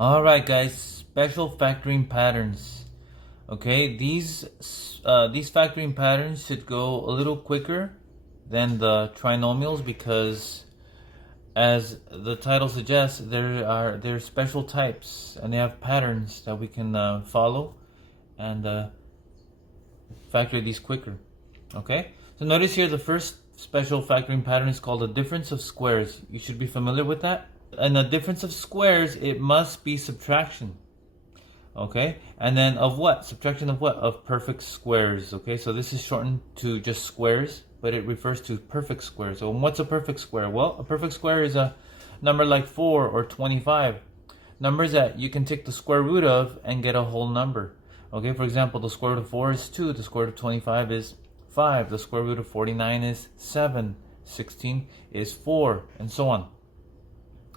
Alright guys, special factoring patterns. Okay, these factoring patterns should go a little quicker than the trinomials because, as the title suggests, there are special types and they have patterns that we can follow and factor these quicker. Okay, so notice here the first special factoring pattern is called a difference of squares. You should be familiar with that. And a difference of squares, it must be subtraction. Okay, and then of what? Subtraction of what? Of perfect squares. Okay, so this is shortened to just squares, but it refers to perfect squares. So what's a perfect square? Well, a perfect square is a number like 4 or 25. Numbers that you can take the square root of and get a whole number. Okay, for example, the square root of 4 is 2, the square root of 25 is 5, the square root of 49 is 7, 16 is 4, and so on.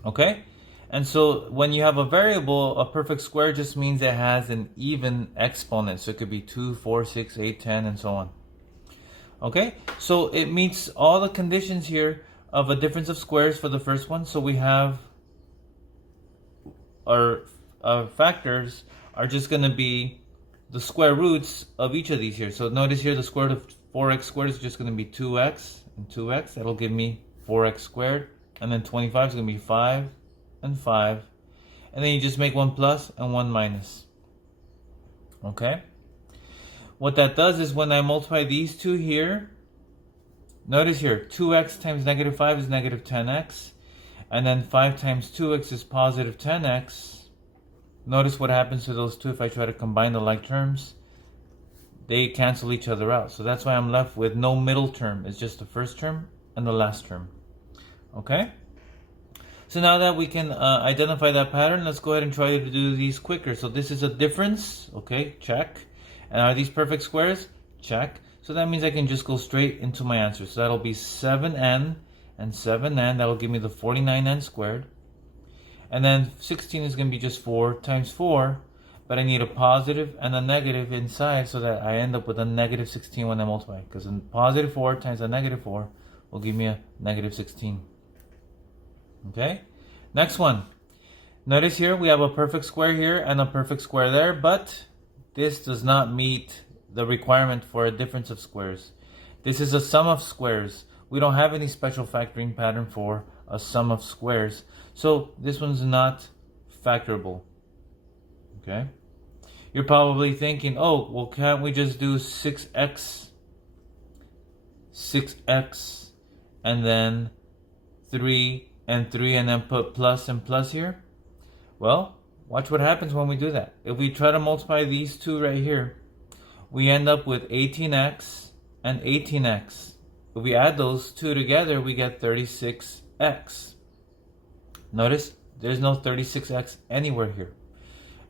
Okay? And so when you have a variable, a perfect square just means it has an even exponent. So it could be 2, 4, 6, 8, 10, and so on. Okay? So it meets all the conditions here of a difference of squares for the first one. So we have our factors are just going to be the square roots of each of these here. So notice here the square root of 4x squared is just going to be 2x and 2x. That'll give me 4x squared. And then 25 is going to be 5 and 5. And then you just make one plus and one minus. Okay? What that does is when I multiply these two here, notice here, 2x times negative 5 is negative 10x. And then 5 times 2x is positive 10x. Notice what happens to those two if I try to combine the like terms. They cancel each other out. So that's why I'm left with no middle term. It's just the first term and the last term. Okay, so now that we can identify that pattern, let's go ahead and try to do these quicker. So this is a difference, okay, check. And are these perfect squares? Check. So that means I can just go straight into my answer. So that'll be 7n and 7n. That'll give me the 49n squared. And then 16 is going to be just 4 times 4. But I need a positive and a negative inside so that I end up with a negative 16 when I multiply. Because a positive 4 times a negative 4 will give me a negative 16. Okay, next one. Notice here we have a perfect square here and a perfect square there, but this does not meet the requirement for a difference of squares. This is a sum of squares. We don't have any special factoring pattern for a sum of squares, so this one's not factorable. Okay, you're probably thinking, oh, well, can't we just do 6x and then 3 and 3 and then put plus and plus here? Well, watch what happens when we do that. If we try to multiply these two right here, we end up with 18x and 18x. If we add those two together, we get 36x. Notice there's no 36x anywhere here.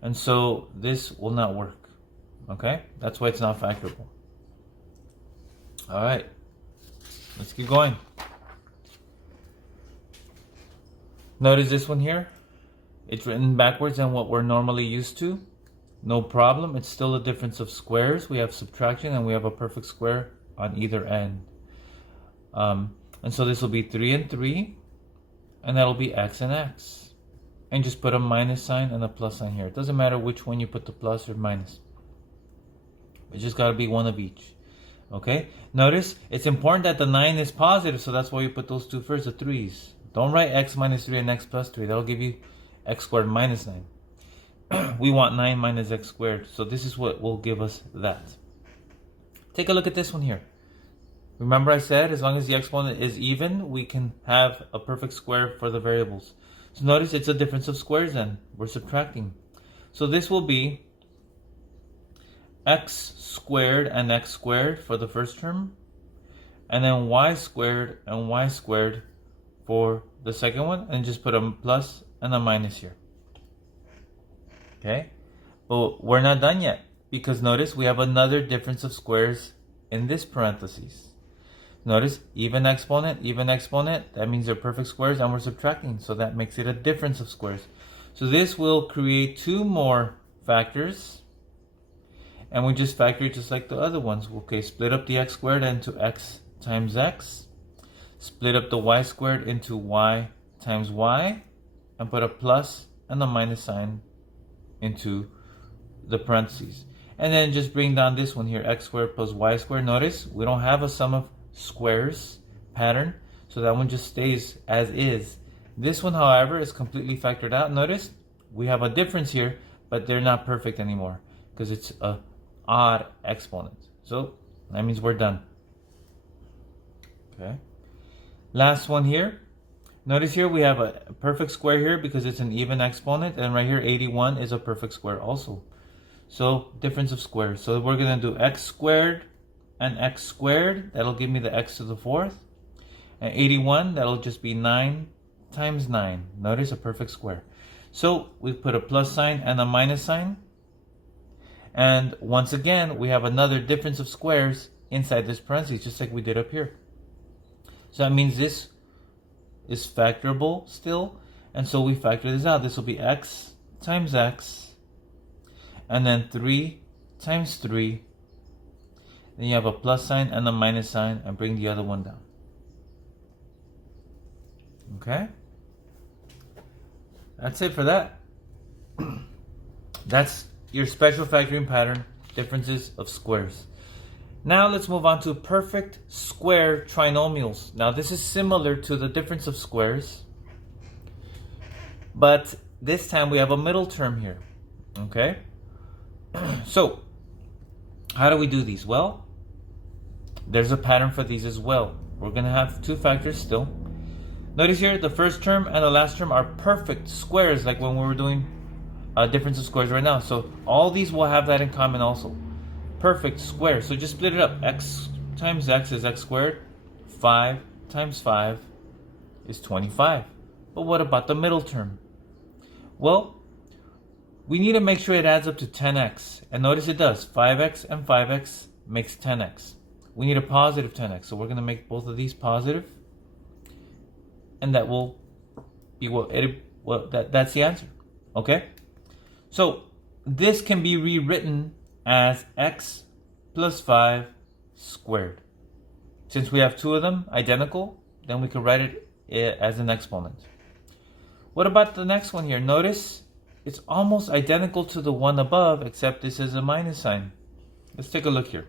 And so this will not work. Okay? That's why it's not factorable. All right. Let's keep going. Notice this one here. It's written backwards than what we're normally used to. No problem. It's still a difference of squares. We have subtraction and we have a perfect square on either end. And so this will be 3 and 3. And that'll be x and x. And just put a minus sign and a plus sign here. It doesn't matter which one you put the plus or minus. It's just got to be one of each. Okay? Notice it's important that the 9 is positive. So that's why you put those two first, the 3's. Don't write x minus 3 and x plus 3. That'll give you x squared minus 9. We want 9 minus x squared. So this is what will give us that. Take a look at this one here. Remember I said as long as the exponent is even, we can have a perfect square for the variables. So notice it's a difference of squares then. We're subtracting. So this will be x squared and x squared for the first term. And then y squared and y squared for the second one, and just put a plus and a minus here. Okay, but we're not done yet because notice we have another difference of squares in this parentheses. Notice even exponent, that means they're perfect squares and we're subtracting, so that makes it a difference of squares. So this will create two more factors and we just factor it just like the other ones. Okay, split up the x squared into x times x. Split up the y squared into y times y, and put a plus and the minus sign into the parentheses. And then just bring down this one here, x squared plus y squared. Notice we don't have a sum of squares pattern, so that one just stays as is. This one, however, is completely factored out. Notice we have a difference here, but they're not perfect anymore because it's a odd exponent. So that means we're done. Okay. Last one here. Notice here we have a perfect square here because it's an even exponent, and right here 81 is a perfect square also. So difference of squares. So we're going to do x squared and x squared. That'll give me the x to the fourth. And 81, that'll just be 9 times 9. Notice a perfect square. So we put a plus sign and a minus sign. And once again, we have another difference of squares inside this parentheses, just like we did up here. So that means this is factorable still. And so we factor this out. This will be x times x. And then 3 times 3. Then you have a plus sign and a minus sign, and bring the other one down. Okay? That's it for that. That's your special factoring pattern, differences of squares. Now let's move on to perfect square trinomials. Now this is similar to the difference of squares, but this time we have a middle term here. Okay? So, how do we do these? Well, there's a pattern for these as well. We're going to have two factors still. Notice here, the first term and the last term are perfect squares, like when we were doing difference of squares right now. So all these will have that in common also. Perfect square. So just split it up. X times x is x squared. 5 times 5 is 25. But what about the middle term? Well, we need to make sure it adds up to 10x. And notice it does. 5x and 5x makes 10x. We need a positive 10x. So we're going to make both of these positive. And that will be that's the answer. Okay? So this can be rewritten as x plus 5 squared. Since we have two of them identical, then we can write it as an exponent. What about the next one here? Notice it's almost identical to the one above, except this is a minus sign. Let's take a look here.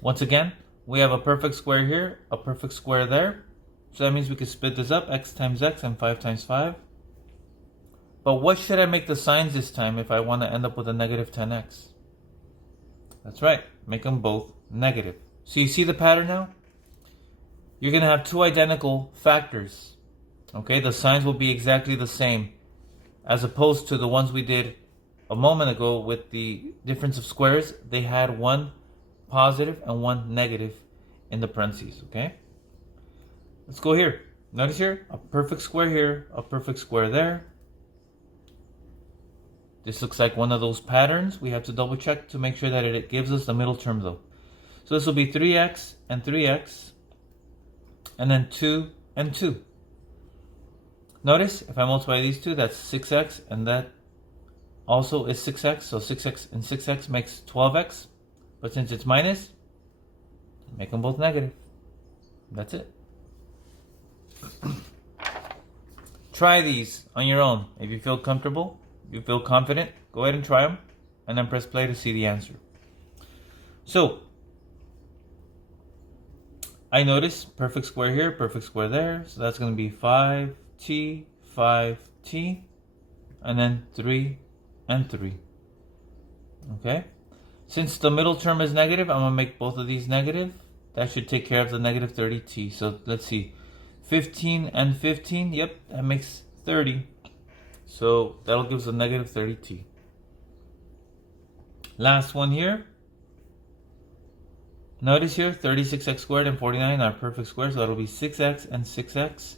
Once again, we have a perfect square here, a perfect square there. So that means we could split this up, x times x and 5 times 5. But what should I make the signs this time if I want to end up with a negative 10x? That's right, make them both negative. So you see the pattern now? You're going to have two identical factors. Okay, the signs will be exactly the same, as opposed to the ones we did a moment ago with the difference of squares. They had one positive and one negative in the parentheses, okay? Let's go here. Notice here, a perfect square here, a perfect square there. This looks like one of those patterns. We have to double check to make sure that it gives us the middle term though. So this will be 3x and 3x, and then 2 and 2. Notice, if I multiply these two, that's 6x, and that also is 6x. So 6x and 6x makes 12x. But since it's minus, make them both negative. That's it. Try these on your own. If you feel comfortable, you feel confident, go ahead and try them, and then press play to see the answer. So, I notice perfect square here, perfect square there. So that's going to be 5t, 5t, and then 3 and 3. Okay? Since the middle term is negative, I'm going to make both of these negative. That should take care of the negative 30t. So let's see. 15 and 15, yep, that makes 30. So that'll give us a negative 30t. Last one here. Notice here, 36x squared and 49 are perfect squares, so that'll be 6x and 6x.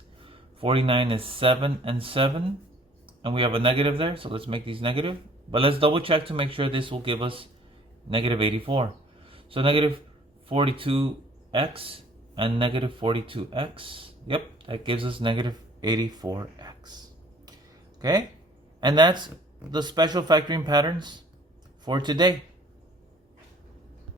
49 is 7 and 7. And we have a negative there, so let's make these negative. But let's double check to make sure this will give us negative 84. So negative 42x and negative 42x. Yep, that gives us negative 84x. Okay, and that's the special factoring patterns for today.